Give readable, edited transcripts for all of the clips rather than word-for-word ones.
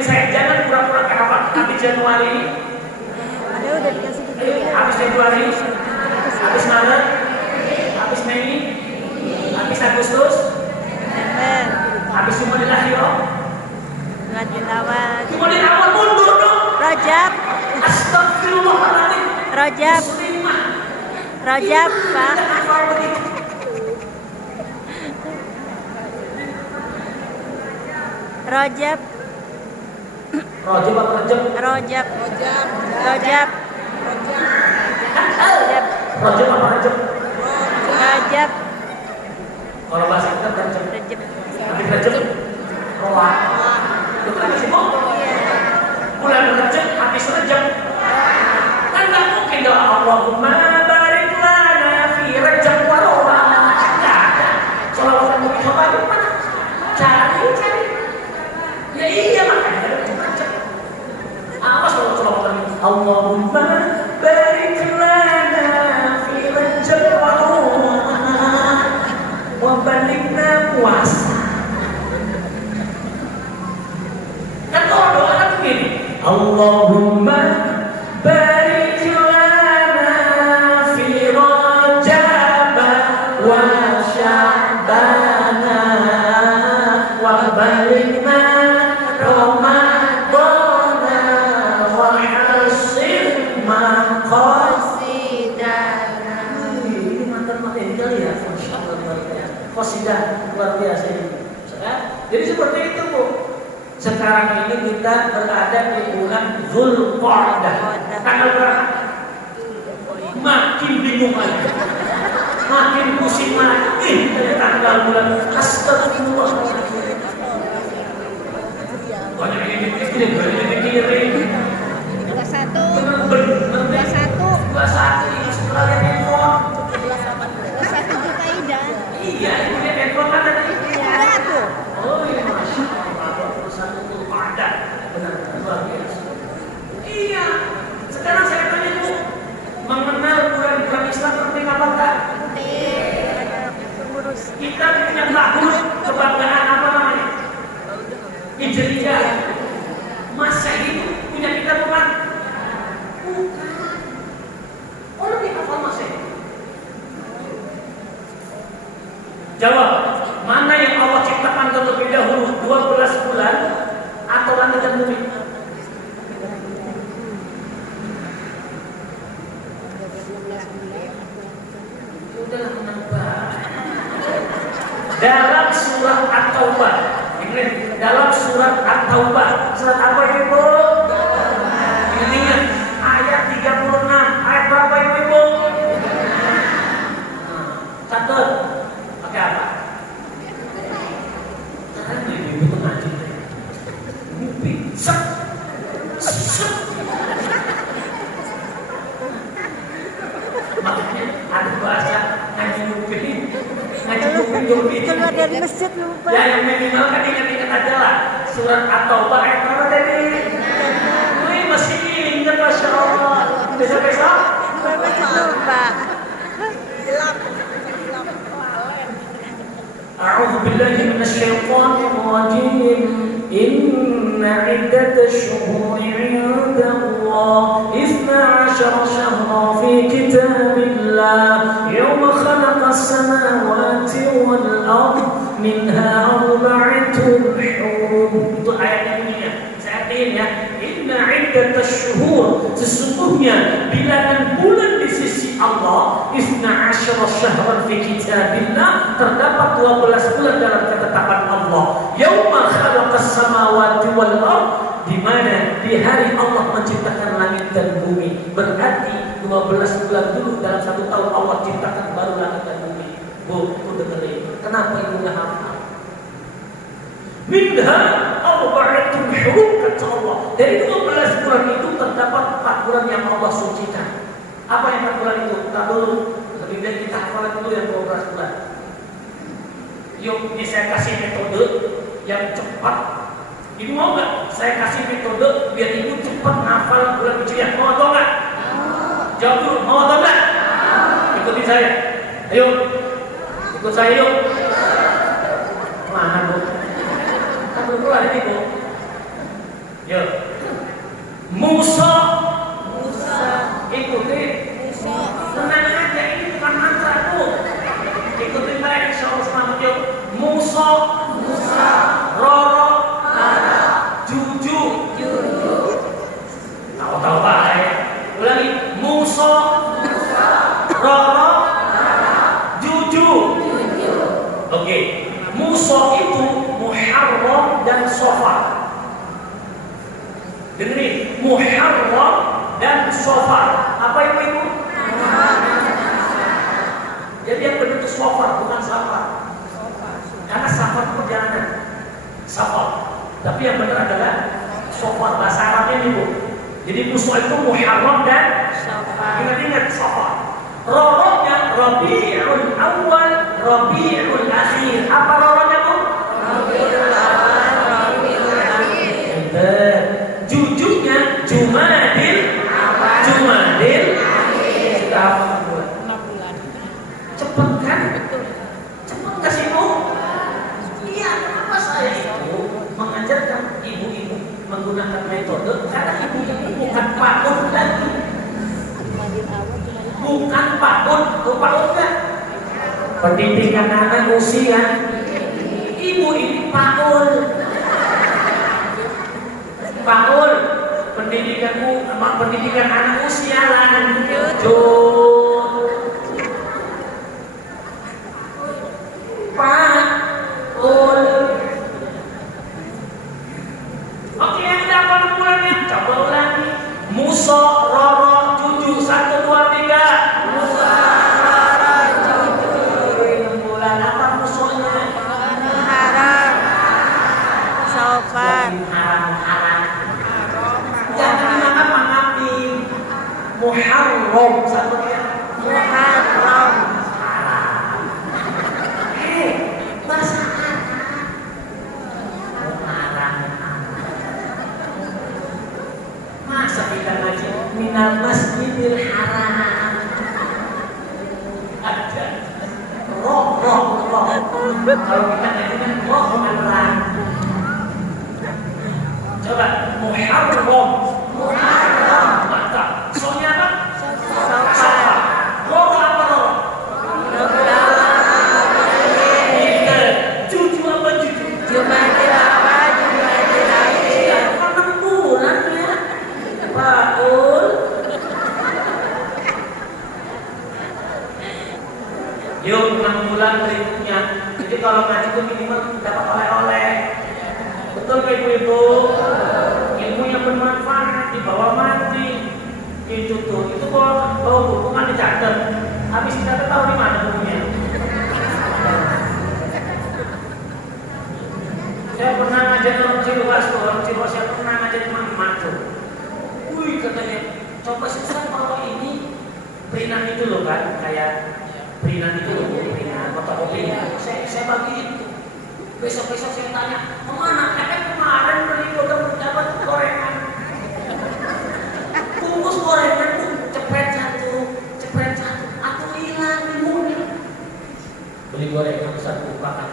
ikutin saya, jangan pura-pura kehafal. Habis Januari, Ada udah dikasih gitu ya. habis Februari, habis Maret, habis Mei, habis Agustus, September. habis Jumadil Akhir, Bulan awal. Jumadil Awal mundur dong. Rajab. Astagfirullahaladzim. Rajab. Muslimah. Rajab, Pak. Hafal begitu. Rajab. Rajab apa Rajab? Rajab. Rajab. Rajab. Rajab apa Rajab? Rajab. Kalau bahasa kita Rajab. Rajab. Habis Rajab, Roah. Itu kan masih mau. Bulan Rajab, habis Rajab. Kan nggak mungkin doa Allahumma barik lana fi Rajab wa Roah. Nggak ada. Sholawat Nabi Muhammad mana? Cari. Ya iya makanya ada Rajab. Awas kalau sholawat Nabi. Allahumma barik lana fi Rajab wa Roah. Wa balikna puasa. Kan doa kan begini. Allahumma barik lana fi Rajab wa Sya'ban wa balikna Ramadana wa hasil maqasidana. Ini mantan materi kali ya. Qasidah luar biasa ini. Jadi seperti itu, Bu. Sekarang ini kita berada di bulan Zulqa'dah. Tanggal berapa? Makin bingung lagi. Makin pusing lagi dari tanggal bulan. Astagfirullah. Banyak yang dipikirin, banyak yang dipikirin. 21. Bener-bener. 21 ini setelah handphone. 21 juta Ida. Iya, ini dia handphone kan tadi. Ada tuh. Oh iya, Masya Allah, perusahaan itu ada. Benar, luar biasa. Iya, sekarang saya tanya Bu, mengenal bulan-bulan Islam penting apa enggak? Kita punya tahun kebanggaan apa namanya? Hijriyah. Masehi punya kita bukan? Bukan. Oh lebih hafal Masehi. Jawab, mana yang Allah ciptakan terlebih dahulu 12 bulan atau langit dan bumi? Sudahlah menambah. Dalam surat At-Taubah, dalam surat At-Taubah, surat apa ini Bu? Ini ayat 36, ayat berapa ini Bu? Catat. Pakai apa? Karena ibu itu ngaji. Mimpi. Sep. Makanya ada bahasa ngaji mimpi. Ngaji mimpi. Keluar dari masjid lupa. Ya yang minimal kan ingat-ingat aja lah. Surat At-Taubah ayat berapa tadi? Wih masih ingat Masya Allah. Besok-besok? Masjid lupa. أعوذ بالله من الشيطان الرجيم إن عدة الشهور عند الله 12 شهرا في كتاب الله يوم خلق السماوات والأرض منها 4 حرم. Itu ayat ini ya. Saya artiin ya. Inna iddat asyhur, sesungguhnya bilangan bulan di sisi Allah 12 syahran fi kitabillah, terdapat 12 bulan dalam ketetapan Allah. Yauma khalaqas samawati wal ard, di mana di hari Allah menciptakan langit dan bumi. Berarti 12 bulan dulu dalam satu tahun Allah ciptakan baru langit dan bumi. Bu, dengerin. Kenapa ibu enggak hafal? Minha arba'atun hurum, kata Allah. Dari 12 bulan itu terdapat 4 bulan yang Allah sucikan. Apa yang 4 bulan itu? Kita dulu. Lebih baik kita hafal dulu yang 12 bulan. Yuk, ini saya kasih metode yang cepat. Ibu mau nggak? Saya kasih metode biar ibu cepat hafal bulan Hijriah. Mau atau nggak? Jawab dulu. Mau atau nggak? Ikutin saya. Ayo. Ikut saya yuk. Mana Bu? Belum keluar ini Bu. Yuk. Musa. Ikuti. Tenang aja, ini bukan mantra tuh. Ikuti baik, insyaallah selamat. Yuk. Musa. Roro. Juju. Tahu-tahu baik. Ulangi. Musa. Roro. Juju. Oke. Musa itu Muharram dan Safar. Dengerin, Muharram dan Safar. Apa itu ibu? Jadi yang benar itu Safar, bukan Safar. Karena Safar itu perjalanan. Safar. Tapi yang benar adalah Safar, bahasa Arabnya ibu. Jadi Musa itu Muharram dan Safar. Ingat-ingat Safar. Roronya Rabiul Awal, Rabiul Akhir. Apa roronya bu? Rabiul Awal, Rabiul Akhir. Jujunya Jumadil Akhir. Sudah apa bulan? 6 bulan. Cepet kan? Cepet kasih bu? Iya, kenapa saya itu mengajarkan ibu-ibu menggunakan metode? Karena ibu-ibu bukan pakun lagi. Bukan pakun, pakun kan? Pendidikan anak usia. Ibu ini pakun. Pakun. Pendidikan anak usia lanjut. Pakun. Oke, yang dapat bulannya coba ulangi. Musa, Roro, Juju, 1, 2, 3. Musa, Roro, Juju. 6 bulan. Apa musuhnya? Haram. Safar. Haram. Jangan mengapa-ngapi. Muharram, satu ya. Muharram. Bahasa Arab. Masa kita ngaji minal masjidil haram? Ada roh. Kalau kita ngaji kan roh beneran. Coba Muharram. Mantap. Soalnya apa? Safar. Roh apa roh? Juju apa juju? Jumadil Awal, Jumadil Akhir. Karena bulan ya. Pakul. Yuk 6 bulan berikutnya. Jadi kalau ngaji itu minimal dapat oleh-oleh. Betul Pak Ibu-ibu? Ilmu yang bermanfaat dibawa mati. Itu tuh, itu kalau buku kan dicatat. Habis kita tahu di mana bukunya. Saya pernah ngajar orang Cirebon, saya pernah ngajar di Manado. Wih katanya, coba susah kalau ini perinan itu loh kan, kayak perinan itu loh, perinan fotokopi. Saya bagi itu. Besok-besok saya tanya, kemana? Kemarin beli udah dapat gorengan. Bungkus gorengan tuh cepet satu, atau hilang di mobil. Beli gorengan satu buka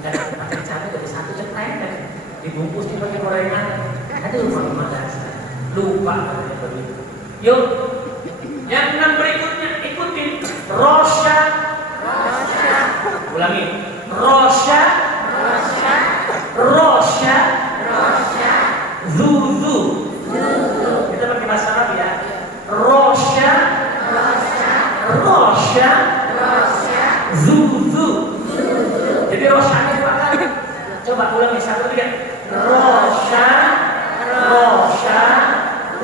dan pakai cabai dari satu cepet dan dibungkus dipakai gorengan. Aduh malu-malu. Lupa katanya begitu. Yuk, yang 6 berikutnya ikutin Rosya. Ulangi. Rosya. Zuzu. Kita pakai bahasa Arab ya. Rosya. Zuzu. Jadi Rosyanya dua kali. Coba ulangi 1, 3. Rosya.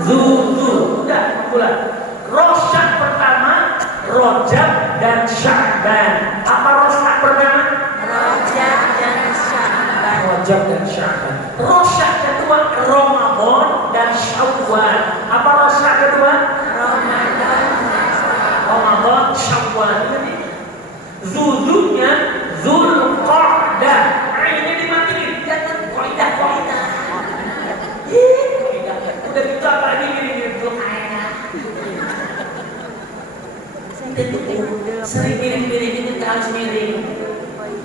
Zuzu. Udah, ulang. Rosya pertama, Rojab dan Sya'ban. Apa Rosya pertama? Rojab dan Sya'ban. Rosya kedua, Ramadan dan Syawal. Apa Rosya kedua? Ramadan, Syawal. Zuzunya Zulqa'dah. Ini dimatiin. Jangan Qaidah. Udah gitu apa lagi gini Zulqa'dah. Sering miring-miring itu harus miring.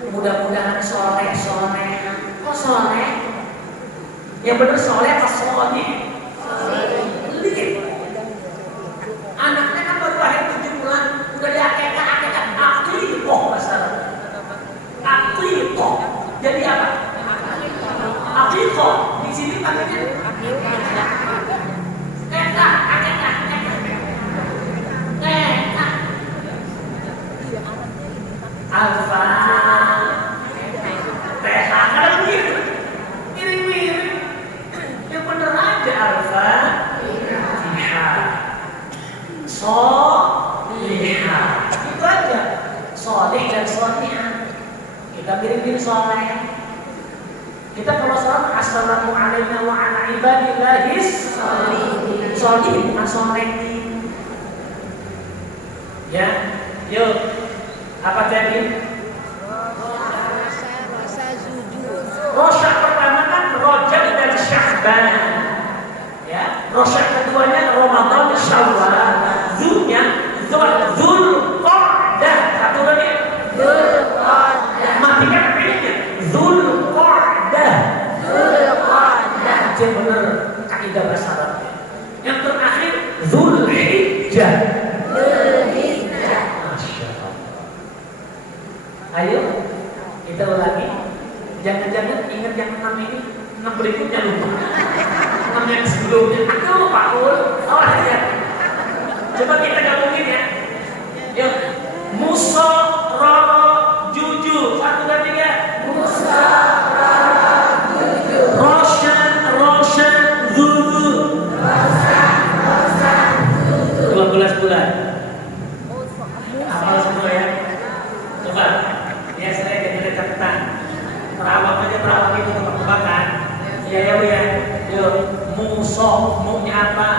Mudah-mudahan soleh. Kok soleh? Yang benar soleh apa soleh? Soleh. Anaknya kan baru lahir 7 bulan, udah diakekah, aqiqah bahasa Arab. Aqiqah. Jadi apa? Aqiqah. Di sini pakainya akekah. Alfa. TH kan begitu. Mirip-mirip. Yang benar aja alfa. Solihah. Itu aja. Solih dan solihah. Kita mirip-mirip soleh. Kita kalau sholat assalamu alaikum wa ala ibadillahis sholihin, bukan sholehin. Ya, yuk. Apa tadi? Rosyak pertama kan Rajab dan Sya'ban. Ya, rosyak keduanya Ramadan, Syawal. Zulnya Zulqa'dah. Satu lagi. Zulqa'dah. Matikan pilihnya. Zulqa'dah. Yang benar kaidah bahasa Arab. Yang terakhir Zulhijjah. Masya Allah. Ayo kita ulangi. Jangan-jangan ingat yang 6 ini, 6 berikutnya lupa. 6 yang sebelumnya. Aduh Pak Ul. Oh ya. Coba kita gabungin ya. Yuk. Musa, Roro, Juju. 1, 2, 3. Musa, Roro, Juju. Roshan, Zuzu. Roshan, Zuzu. 12 bulan. Hafal semua ya. Coba. Ya saya jadi catatan. Terawak aja, terawak itu tebak-tebakan. Iya ya Bu ya. Yuk. Musa, mu-nya apa?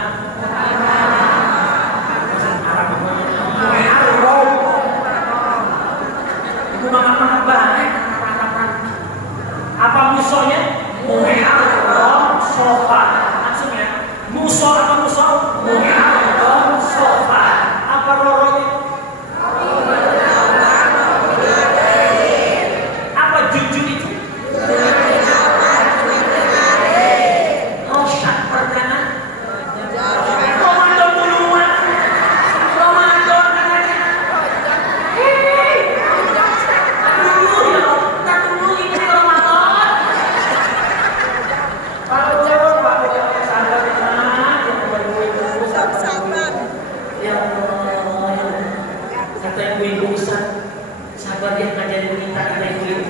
Apa musonya? Muharram Safar. Maksudnya muso apa muso? Muharram Safar. Apa roronya? Apa juju itu? Rosyak perdana. Ramadan duluan. Ramadan katanya. Sabar dia ngajarin kita ini.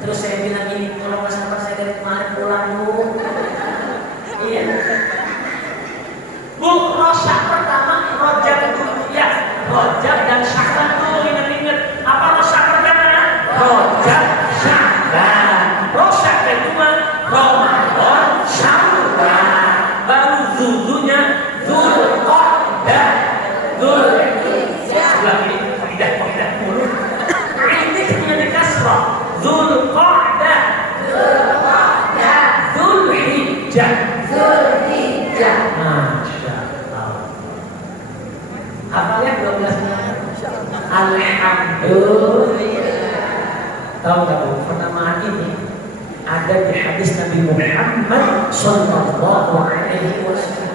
Terus saya bilang gini, kalau nggak sabar saya dari kemarin pulang dulu. Iya. Bu, rosyak pertama Rajab dulu ya. Rajab dan Sya'ban dulu, ingat-ingat. Apa rosyak pertama? Rajab, Sya'ban. Rosyak kedua Ramadan, Syawal. Baru Zulhijjah, Zulqa'dah, Zulhijjah. Lagi tidak mulu. Ini punya kasrah. Zulqa'dah, Zulhijjah. Masya Allah. Hafalnya 12 bulan. Alhamdulillah. Tahu nggak Bu? Penamaan ini ada di hadis Nabi Muhammad Sallallahu Alaihi Wasallam.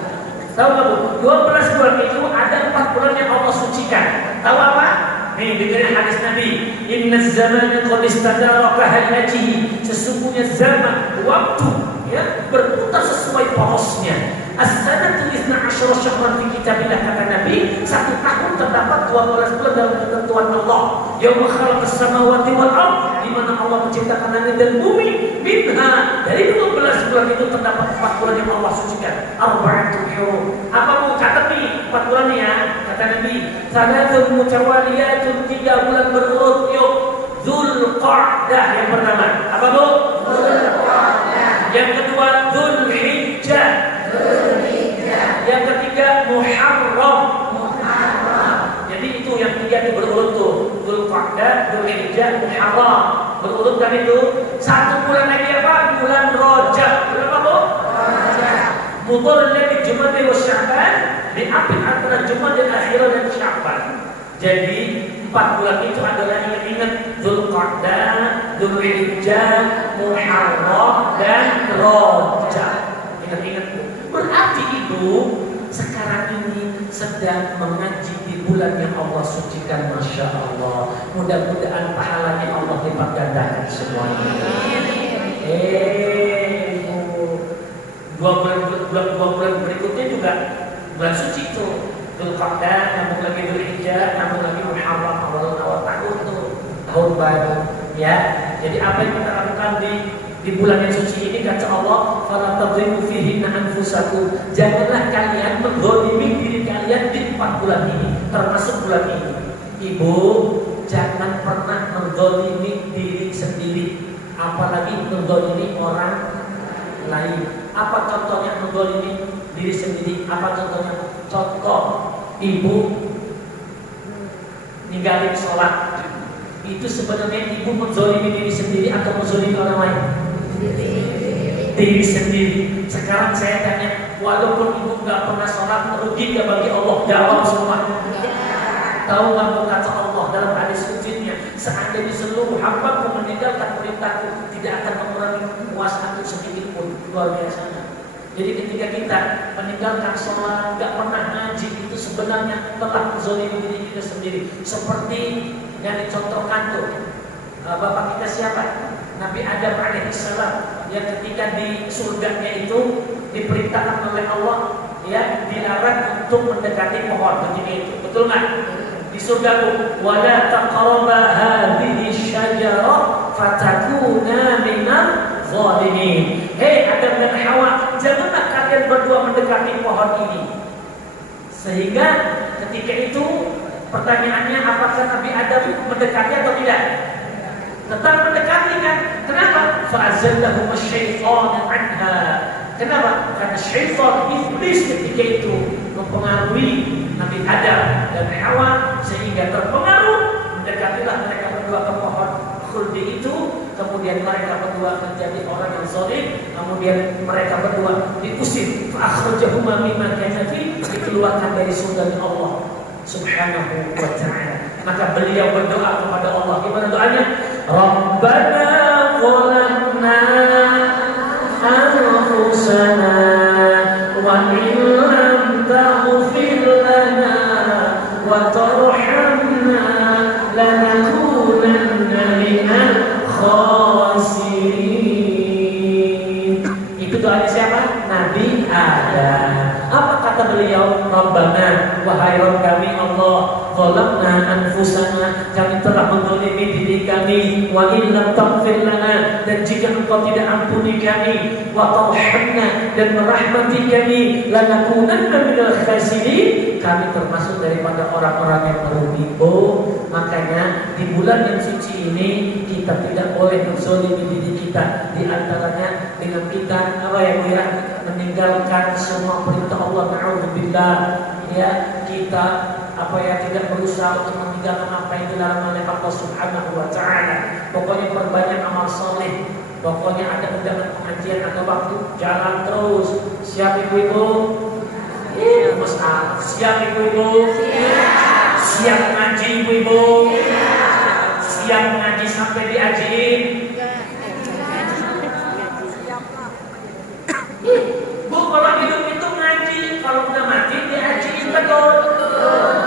Tahu nggak Bu? 12 bulan itu ada 4 bulan yang Allah sucikan. Tahu apa? Nih dengerin hadis Nabi. Inna zamana qad istadara ka hayatihi. Sesungguhnya zaman, waktu ya berputar sesuai porosnya. As-sanatu 12 syahran fi kitabillah, kata Nabi. 1 tahun terdapat 12 bulan dalam ketentuan Allah. Yauma khalaqas samawati wal ardh, di mana Allah menciptakan langit dan bumi. Minha, dari 12 bulan itu terdapat 4 bulan yang Allah sucikan. Arba'atul hurum. Apa Bu? Catat nih 4 bulan ya. Kata Nabi, salatun mutawaliyatun, 3 bulan berurut. Yuk. Zulqa'dah yang pertama. Apa Bu? Zulqa'dah. Yang kedua Zulhijjah. Yang ketiga Muharram. Jadi itu yang 3 itu berurut tuh. Zulqa'dah, Zulhijjah, Muharram. Berurut kan itu. 1 bulan lagi apa? Bulan Rajab. Berapa Bu? Rajab. Mudhar lagi Jumat dan Sya'ban. Diapit antara Jumat dan Akhirah dan Sya'ban. Jadi 4 bulan itu adalah ingat-ingat Zulqa'dah, Dzulhijjah, Muharram, dan Rajab. Ingat-ingat Bu. Berarti Ibu sekarang ini sedang mengaji di bulan yang Allah sucikan, Masya Allah. Mudah-mudahan pahalanya Allah lipat gandakan semuanya. Ibu, dua bulan berikutnya juga bulan suci itu. Dzulqa'dah, nambung lagi Dzulhijjah, nambung lagi Muharram, awal tahun tuh, tahun baru. Ya, jadi apa yang kita lakukan di bulan yang suci ini, kata Allah, fala tadribu fihinna anfusakum. Janganlah kalian mendzalimi diri kalian di 4 bulan ini, termasuk bulan ini. Ibu, jangan pernah mendzalimi diri sendiri, apalagi mendzalimi orang lain. Apa contohnya mendzalimi diri sendiri? Apa contohnya? Contoh, ibu ninggalin sholat, itu sebenarnya ibu menzalimi diri sendiri atau menzalimi orang lain? Diri sendiri. Sekarang saya tanya, walaupun ibu nggak pernah sholat, rugi nggak bagi Allah? Jawab semua. Tahu nggak kata Allah dalam hadis kuncinya, seandainya seluruh hamba meninggalkan perintahku, tidak akan mengurangi kekuasaanku sedikit pun. Luar biasa. Jadi ketika kita meninggalkan sholat, nggak pernah ngaji, itu sebenarnya telah menzalimi diri kita sendiri. Seperti yang dicontohkan tuh, bapak kita siapa? Nabi Adam alaihissalam, yang ketika di surganya itu diperintahkan oleh Allah, ya, dilarang untuk mendekati pohon begini itu, betul nggak? Di surga tuh, wala taqraba hadhihi syajarah fatakuna minal zalimin. Hei Adam dan Hawa, janganlah kalian berdua mendekati pohon ini. Sehingga ketika itu pertanyaannya, apakah Nabi Adam mendekati atau tidak? Tetap mendekati kan? Kenapa? Fa'azallahum asy-syaitanu 'anha. Kenapa? Karena syaitan, iblis ketika itu mempengaruhi Nabi Adam dan Hawa sehingga terpengaruh, mendekatilah mereka berdua ke pohon khuldi itu. Kemudian mereka berdua menjadi orang yang zalim. Kemudian mereka berdua diusir. Fa'akhrajahuma mimma kana fi, dikeluarkan dari surga Allah Subhanahu wa ta'ala. Maka beliau berdoa kepada Allah. Gimana doanya? Rabbana zalamna anfusana wa in lam taghfir lana wa tarhamna lanakunanna minal khasirin. Itu doanya siapa? Nabi Adam. Apa kata beliau? Rabbana, wahai Rabb kami Allah, zalamna anfusana, kami telah menzalimi diri kami, wa in lam taghfir lana, dan jika Engkau tidak ampuni kami, wa tarhamna, dan merahmati kami, lanakunanna minal khasirin, kami termasuk daripada orang-orang yang merugi. Oh, makanya di bulan yang suci ini kita tidak boleh menzalimi diri kita. Di antaranya dengan kita meninggalkan semua perintah Allah, na'udzubillah, ya, kita tidak berusaha untuk meninggalkan apa yang dilarang oleh Allah Subhanahu wa ta'ala. Pokoknya perbanyak amal soleh. Pokoknya ada undangan pengajian atau waktu, jalan terus. Siap ibu-ibu? Mas A, siap ibu-ibu? Siap ngaji ibu-ibu? Siap ngaji sampai diajiin? Bu, kalau hidup itu ngaji, kalau udah mati diajiin, betul.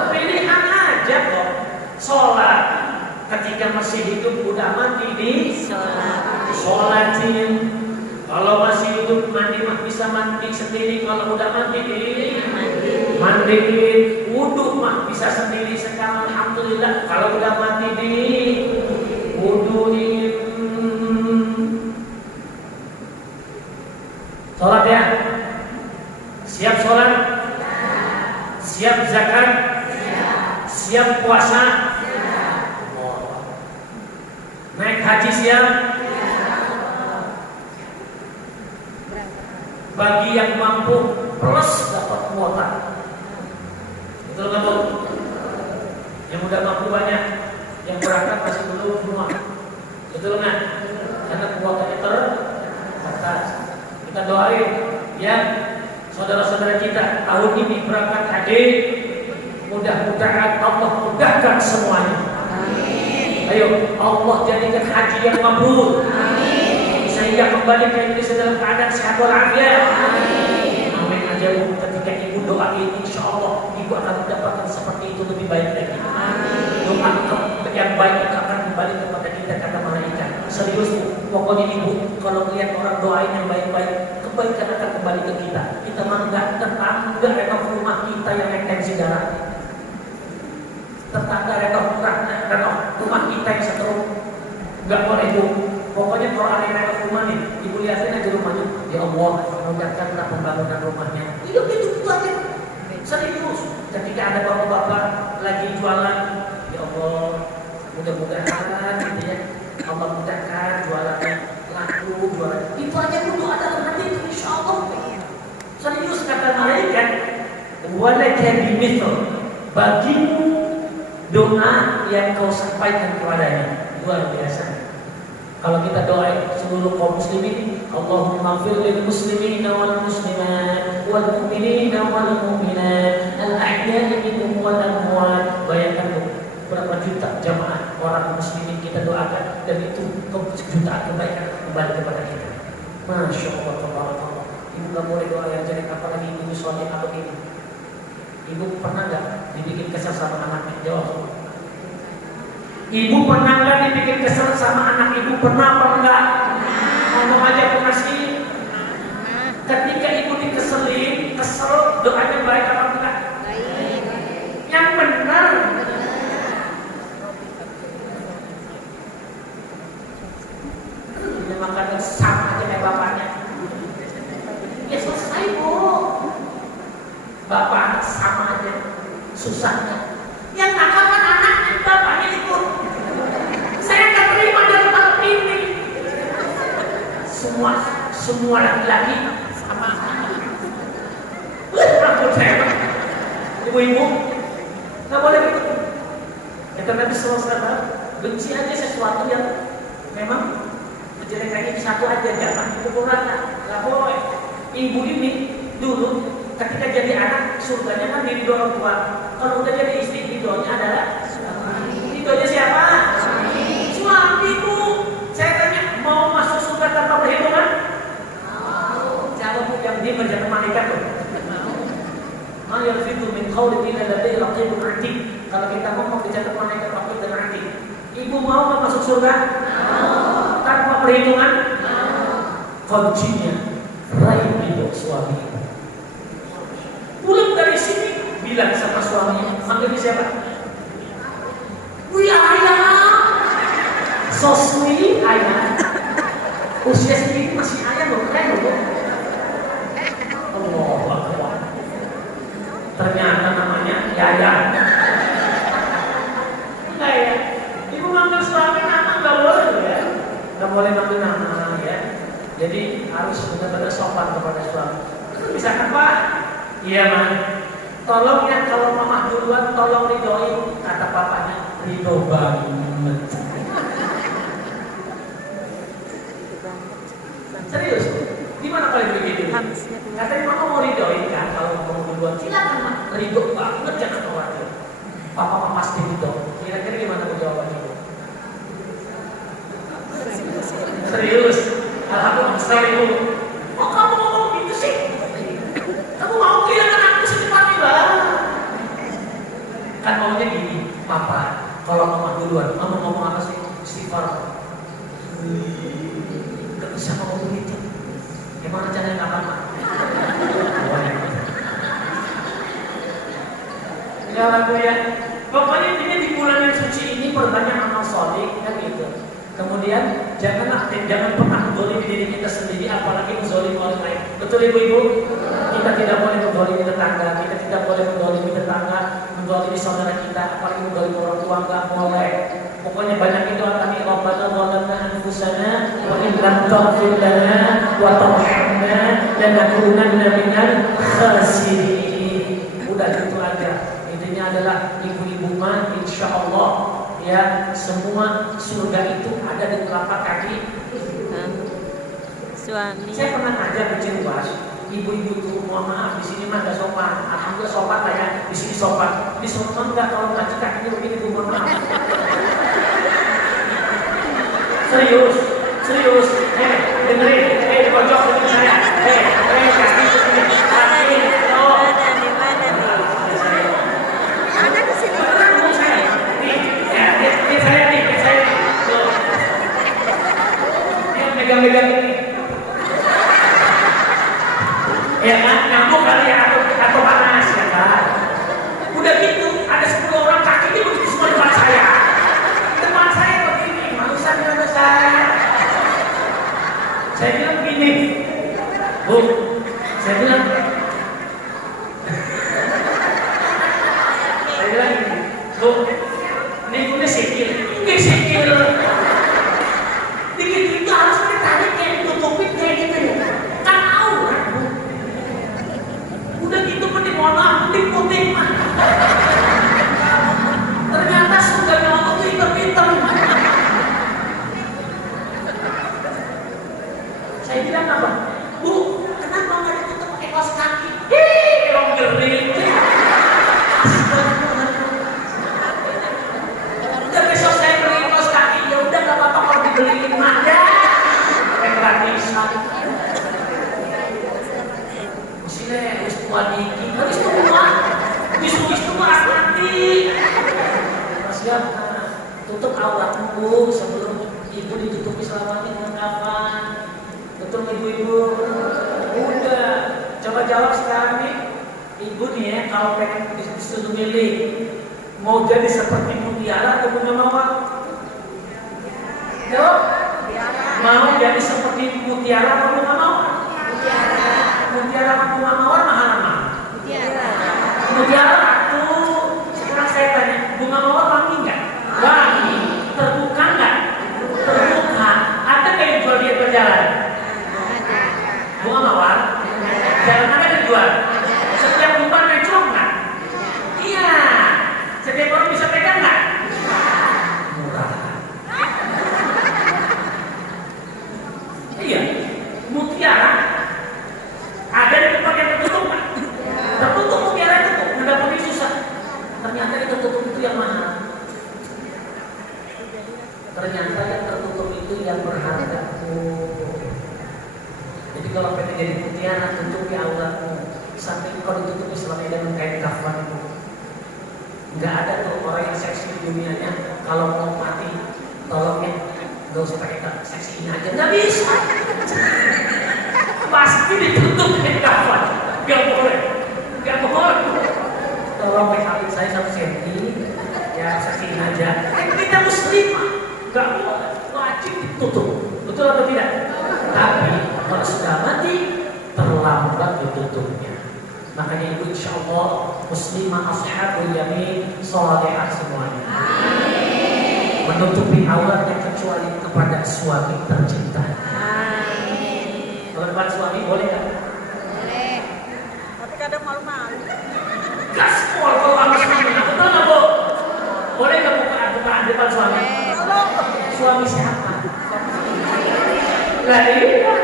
Pilihan aja kok. Sholat ketika masih hidup, udah mati di sholatin. Kalau masih hidup mandi bisa mandi sendiri, kalau udah mati di mandiin. Wudu mah bisa sendiri sekarang, alhamdulillah. Kalau udah mati di wuduin. Sholat ya? Siap sholat? Siap zakat? Siap puasa? Naik haji siap? Bagi yang mampu plus dapat kuota. Betul nggak Bu? Yang udah mampu banyak, yang berangkat masih belum semua. Betul nggak? Karena kuotanya terbatas. Kita doain ya saudara-saudara kita tahun ini berangkat haji, mudah-mudahan Allah mudahkan semuanya. Amin. Ayo Allah jadikan haji yang mabrur. Sehingga kembali ke Indonesia dalam keadaan sehat walafiat. Amin aja Bu. Ketika ibu doa ini, insya Allah ibu akan mendapatkan seperti itu lebih baik lagi. Doa yang baik akan kembali kepada kita kata malaikat. Serius Bu. Pokoknya ibu kalau melihat orang doain yang baik-baik, kebaikan akan kembali ke kita. Kita enggak tetangga renov rumah kita yang intensi darah. Tetangga renov rumah kita yang seteruk. Enggak boleh Bu. Pokoknya kalau ada renov rumah nih, ibu lihatin aja rumahnya. Ya Allah, mudahkanlah pembangunan rumahnya. Itu aja. Serius. Ketika ada bapak-bapak lagi jualan, ya Allah, mudah-mudahan gitu ya. Allah mudahkan jualannya laku, jualan. Itu aja kudu ada dalam hati itu, insya Allah. Serius kata malaikat, walaka bimithal, bagimu doa yang kau sampaikan kepadanya. Luar biasa. Kalau kita doa seluruh kaum muslimin, Allahumma ighfir lil muslimin wal muslimat wal mu'minin wal mu'minat al ahya'i minhum wal amwat. Bayangkan berapa juta jamaah orang muslimin kita doakan, dan itu jutaan kebaikan kembali kepada kita. Masya Allah, tabarakallah. Ibu gak boleh doa yang jelek, apalagi ibu suami apa begini. Ibu pernah gak dibikin kesal sama anaknya? Jawab. Ibu pernah gak dibikin kesal sama anak ibu? Pernah apa enggak? Ngomong aja pernah sih. Ketika ibu dikeselin, kesel, doanya baik apa enggak? Baik. Yang benar. Makanya sama aja kayak bapaknya. Ya selesai Bu. Bapak sama aja susahnya. Yang nakal kan anaknya, bapaknya ikut. Saya nggak terima dalam hal ini. Semua laki-laki sama. Rambut saya, ibu-ibu nggak boleh begitu. Kata Nabi SAW, benci aja sesuatu yang memang jelek lagi satu aja, jangan kekurangan. Nggak boleh. Ibu ini dulu ketika jadi anak surganya kan diridho orang tua. Kalau udah jadi istri, ridhonya adalah ridhonya siapa? Suami Bu. Saya tanya, mau masuk surga tanpa perhitungan? Mau. Jawab Bu yang dia menjadi malaikat tuh. Ma yalfidu min qawlin illa ladayhi raqibun 'atid. Kalau kita ngomong dicatat malaikat raqib dan 'atid. Ibu mau nggak masuk surga? Mau. Tanpa perhitungan? Kuncinya raih ridho suami. Pulang dari sini bilang sama suaminya, manggilnya siapa? Wih ayah, so sweet ayah. Usia segini masih ayah loh, keren loh. Allah Akbar. Ternyata namanya Yaya. Enggak ya? Ibu manggil suami nama nggak boleh ya? Nggak boleh manggil nama ya. Jadi harus benar-benar sopan kepada suami. Misalkan Pak, iya Man, tolong ya kalau mama duluan tolong ridhoin, kata papanya, ridho banget. Serius? Gimana kalau begitu? Katanya mama mau ridhoin kan, kalau mau duluan silakan Ma, ridho banget, jangan khawatir. Papa mama pasti ridho. Kira-kira gimana jawabannya? Serius? Alhamdulillah, serius. Kok kamu ngomong gitu sih? Kamu mau kehilangan aku secepatnya? Kan maunya gini, Papa, kalau mama duluan, mama ngomong apa sih? Istighfar. Gak bisa ngomong begitu. Gimana caranya gak apa-apa? Ya lagu ya. Pokoknya intinya di bulan yang suci ini perbanyak amal soleh, kan gitu. Kemudian jangan pernah menzalimi diri kita sendiri, apalagi menzalimi orang lain. Betul ibu-ibu? Kita tidak boleh menzalimi tetangga, kita tidak boleh menzalimi tetangga, menzalimi saudara kita, apalagi menzalimi orang tua, nggak boleh. Pokoknya banyak itu kami Rabbana zalamna anfusana wa in lam taghfir lana wa tarhamna lanakunanna minal khasirin. Udah gitu aja. Intinya adalah ibu-ibu mah insyaallah ya, semua surga itu ada di telapak kaki suami. Saya pernah ngajar di Cirebas, ibu-ibu itu mohon maaf di sini mah nggak sopan. Alhamdulillah sopan lah ya, di sini sopan. Di sopan nggak, kalau ngaji kakinya begini, mohon maaf. Serius, serius. Dengerin. Di pojok dengerin saya. Kaki sini. Kaki. Oh. Mana nih? Ada di sini. Dengerin saya. Nih saya nih. Tuh. Dia megang-megang ini. Ya kan? Nyambung kali ya atau panas ya kan? Udah gitu, ada 10 orang kakinya begitu semua depan saya. Depan saya begini, manusia saya. Saya bilang begini, Bu, saya bilang gini, Bu, ini sikil, dikit itu harus ditarik kayak ditutupin kayak gitu ya. Kan aurat, Bu. Udah gitu mending mohon putih mah. Ternyata surganya Allah tuh hitam-hitam. Saya bilang apa? Bu, kenapa nggak ditutup pakai kaos kaki? Orang gering. Udah besok saya beli kaos kaki, ya udah nggak apa-apa kalau dibeliin ada. Pakai gratisan. Sini harus buat gigi, harus buat. Bis mah mati. Siap, tutup auratmu sebelum ibu ditutupi selamanya dengan kafan. Betul ibu-ibu? Udah, coba jawab sekarang nih. Ibu nih ya, kalau pengen disuruh milih, mau jadi seperti mutiara atau bunga mawar? Jawab. Mau jadi seperti mutiara atau bunga mawar? Mutiara atau bunga mawar mana? Mutiara tuh. Sekarang saya tanya, bunga mawar wangi nggak? Wangi. Terbuka nggak? Terbuka. Ada nggak yang jual di jalan? Bunga mawar? Jalan ada yang jual? Setiap lubang necrok nggak? Iya. Setiap orang bisa pegang nggak? Murah. Iya. Mutiara ada di tempat yang tertutup nggak? Tertutup mutiara itu tuh, mendapatnya susah. Ternyata yang tertutup itu yang mahal. Ternyata yang tertutup itu yang berharga. Jadi kalau pengen jadi mutiara, tutupi auratmu. Sampai kau ditutupi selama dengan kain kafanmu. Nggak ada tuh orang yang seksi di dunianya. Kalau mau mati, tolong ya, nggak usah pakai seksi ini aja. Nggak bisa. Pasti ditutup kain kafan. Nggak boleh. Tolong make up saya 1 cm. Ya seksiin aja. Kita muslimah. Nggak boleh. Wajib ditutup. Betul atau tidak? Tapi kalau sudah mati, terlambat ditutupnya. Makanya ibu insya Allah muslimah ashabul yamin salihah semuanya. Menutupi auratnya kecuali kepada suami tercinta. Kalau depan suami boleh nggak? Boleh. Tapi kadang malu-malu. Gaspol kalau sama suami. Betul nggak Bu? Boleh nggak bukaan depan suami? Suami siapa? Lah iya.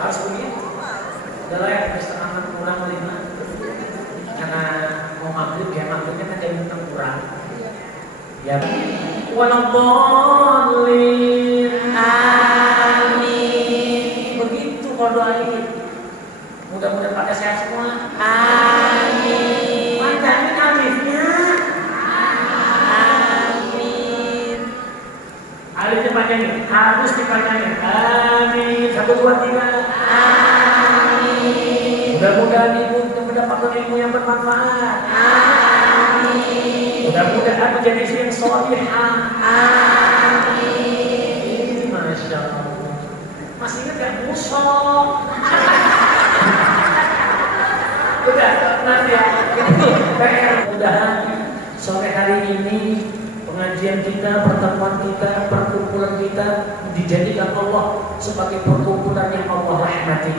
Harus begitu. Udah lah ya, setengah kurang 5. Karena mau maghrib ya, maghribnya kan jam 6 kurang. Ya. Waladhdallin. Amin. Begitu kalau doain. Mudah-mudahan pada sehat semua. Amin. Panjangin alifnya. Amin. Alifnya panjangin, harus dipanjangin. Amin. 1, 2, 3. Amin. Mudah-mudahan ibu mendapatkan ilmu yang bermanfaat. Amin. Mudah-mudahan menjadi istri yang salihah. Amin. Masya Allah. Masih ingat gak musuh? Udah, nanti ya. Itu mudah-mudahan sore hari ini pengajian kita, pertemuan kita, perkumpulan kita dijadikan Allah sebagai perkumpulan yang Allah rahmati,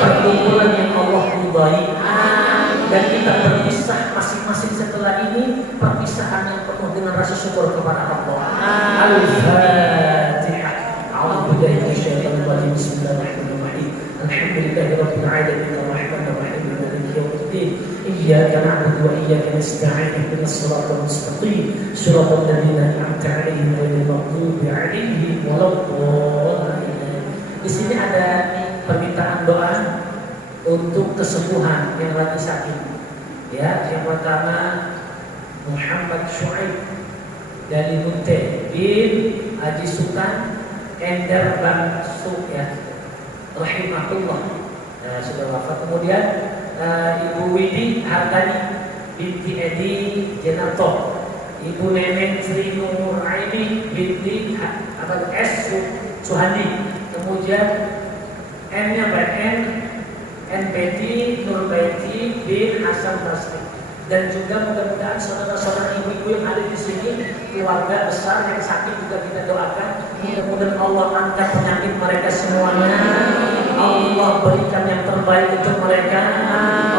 perkumpulan yang Allah ridai, dan kita berpisah masing-masing setelah ini perpisahan yang penuh dengan rasa syukur kepada Allah. Al-Fatihah. A'udzubillahi minasyaitonir rajim. Bismillahirrahmanirrahim. Alhamdulillahirabbil alamin arrahmanirrahim maliki yaumiddin. إياك نعبد وإياك نستعين اهدنا الصراط المستقيم صراط الذين أنعمت عليهم غير المغضوب عليهم waladdallin. Di sini ada permintaan doa untuk kesembuhan yang lagi sakit. Ya, yang pertama Muhammad Syuaib dari Munte bin Haji Sultan Endar Bangsu ya, rahimahullah, sudah wafat. Kemudian Ibu Widi Hartani binti Edi Jenato, Ibu Nenek Sri Nur Aini binti S Suhandi, kemudian N-nya N NPT Nurbaiti bin Hasan Basri, dan juga mudah-mudahan saudara-saudara ibu-ibu yang ada di sini, keluarga besar yang sakit juga kita doakan, mudah-mudahan Allah angkat penyakit mereka semuanya, Allah berikan yang terbaik untuk mereka,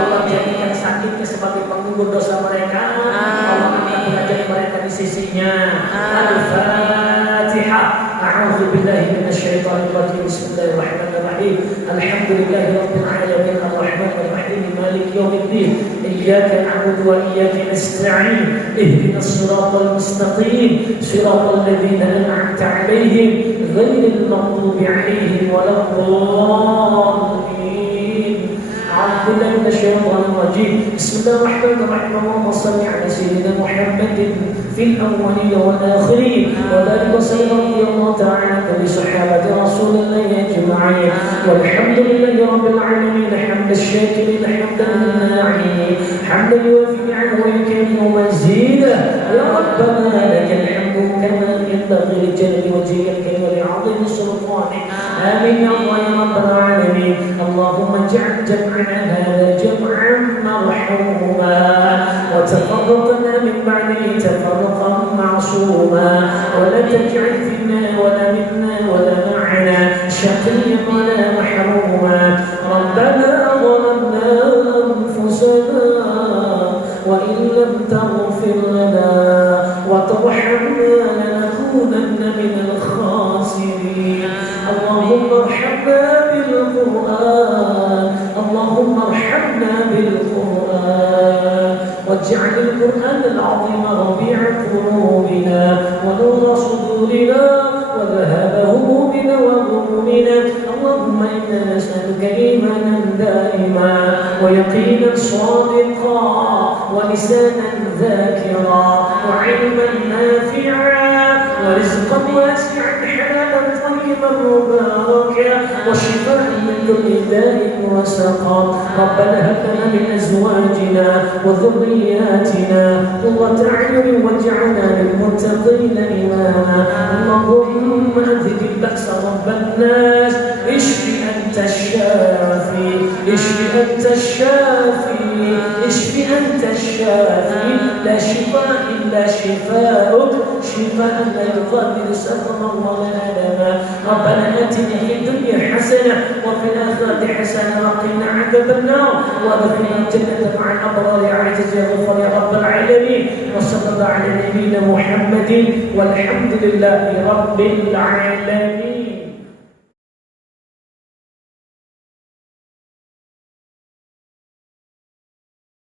Allah jadikan sakitnya sebagai penggugur dosa mereka, Allah angkat derajat mereka di sisinya. Al-Fatihah. A'udzu billahi minasyaitonir rajim. Bismillahirrahmanirrahim. Alhamdulillahi rabbil alamin arrahmanir rahim maliki yaumiddin. Iyyaka na'budu wa iyyaka nasta'in. Ihdinas siratal mustaqim. Siratal ladzina an'amta 'alaihim ghairil maghdubi 'alaihim waladdallin. A'udzu billahi minasyaitonir rajim. Bismillahirrahmanirrahim. Allahumma shalli 'ala sayyidina Muhammadin fil awwalin wal akhirin wa barik wa sallim radhiyallahu ta'ala bi sahabati Rasulillah ajma'in. Walhamdulillahi rabbil alamin hamdan shakirin hamdan na'imin hamdan yuwafi 'anhu al-karim mazida ya rabbana lakal hamdu kama yanbaghi li jalali wajhika wa li 'azimi sultanik. Amin ya Allah ya rabbal alamin. Allahumma ij'al jam'ana hadha jam'an marhuma wa tafarraqna min ba'dihi tafarruqan ma'suma wa la taj'al fina wa la minna wa la ma'ana shaqiyyan wa la mahruma. Rabbana ظلمنا أنفسنا وإن لم تغفر لنا وترحمنا لنكونن من الخاسرين. اللهم ارحمنا بالقرآن، اللهم ارحمنا بالقرآن واجعل القرآن العظيم ربيع قلوبنا ونور صدورنا وذهاب همومنا وغمومنا. اللهم إنا نسألك إيمانا دائما ويقينا صادقا ولسانا ذاكرا وعلما نافعا ورزقا واسعا حلالا طيبا مباركا وشفاء من كل داء وسقم. ربنا هب لنا من ازواجنا وذرياتنا قرة اعين واجعلنا للمتقين اماما. اللهم اذهب البأس رب الناس اشف انت الشافي اشف انت الشافي اشف انت الشافي لا شفاء الا شفاؤك شفاء لا يغادر سقما ولا الما. ربنا اتنا في الدنيا حسنه وفي الاخره حسنه وقنا عذاب النار وادخلنا الجنه مع الابرار يا عزيز يا غفار يا رب العالمين. وصلى الله على نبينا محمد والحمد لله رب العالمين.